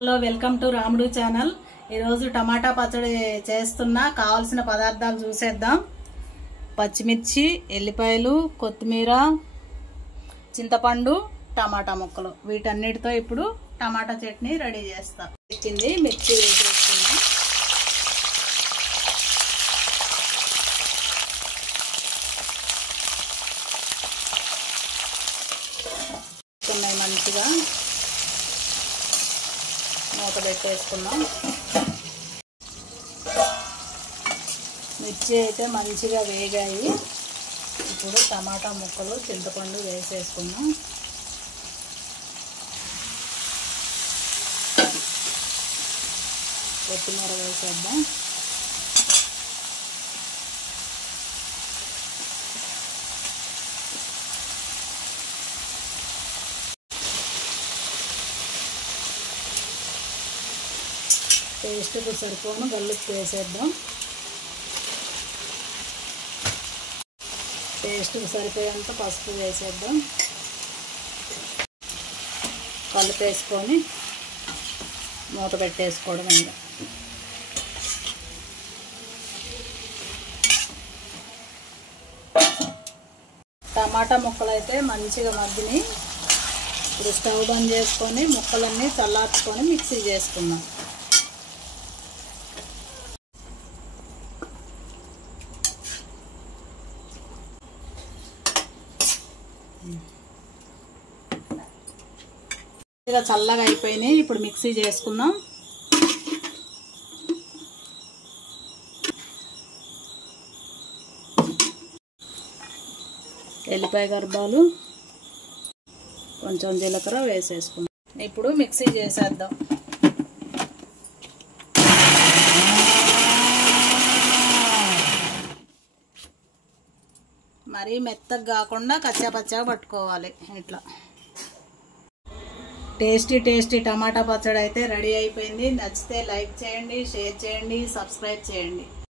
Hello welcome to రాముడు channel. ఈ రోజు టమాటా పచ్చడి చేస్తున్నా। కావాల్సిన పదార్థాలు చూసేద్దాం। పచ్చిమిర్చి, ఎల్లిపాయలు, కొత్తిమీర, చింతపండు, టమాటా ముక్కలు। వీటన్నిటితో ఇప్పుడు టమాటా చట్నీ రెడీ చేస్తా। ఇచ్చింది మిర్చి వేసేస్తున్నా। మంచిగా మూత పెట్టేసుకున్నాం। మిర్చి అయితే మంచిగా వేగాయి। ఇప్పుడు టమాటా ముక్కలు, చింతపండు వేసేసుకున్నాం। కొత్తిమీర వేసేద్దాం। టేస్ట్కి సరిపోను గల్లుప్పు వేసేద్దాం। టేస్ట్కి సరిపోయేంత పసుపు వేసేద్దాం। కలిపేసుకొని మూత పెట్టేసుకోవడం ఇంకా। టమాటా ముక్కలు అయితే మంచిగా మగ్గినాయి। ఇప్పుడు స్టవ్ బంద్ చేసుకొని ముక్కలన్నీ చల్లార్చుకొని మిక్సీ చేసుకుందాం। ఇక చల్లగా అయిపోయినాయి। ఇప్పుడు మిక్సీ చేసుకుందాం। ఎల్లిపాయ గర్భాలు, కొంచెం జీలకర్ర వేసేసుకుందాం। ఇప్పుడు మిక్సీ చేసేద్దాం। మరీ మెత్తగా కాకుండా కచ్చాపచ్చగా పట్టుకోవాలి ఇట్లా। టేస్టీ టమాటా పచ్చడి అయితే రెడీ అయిపోయింది। నచ్చితే లైక్ చేయండి, షేర్ చేయండి, సబ్స్క్రైబ్ చేయండి।